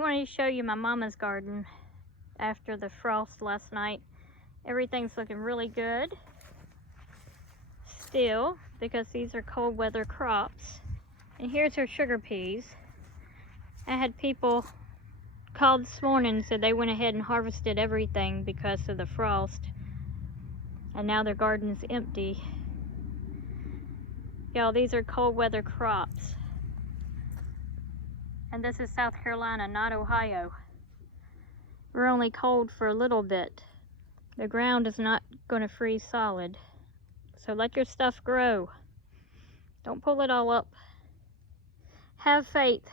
wanted to show you my mama's garden after the frost last night. Everything's looking really good still because these are cold weather crops. And here's her sugar peas. I had people call this morning and said they went ahead and harvested everything because of the frost. And now their garden's empty. Y'all, these are cold weather crops. And this is South Carolina, not Ohio. We're only cold for a little bit. The ground is not going to freeze solid. So let your stuff grow. Don't pull it all up. Have faith.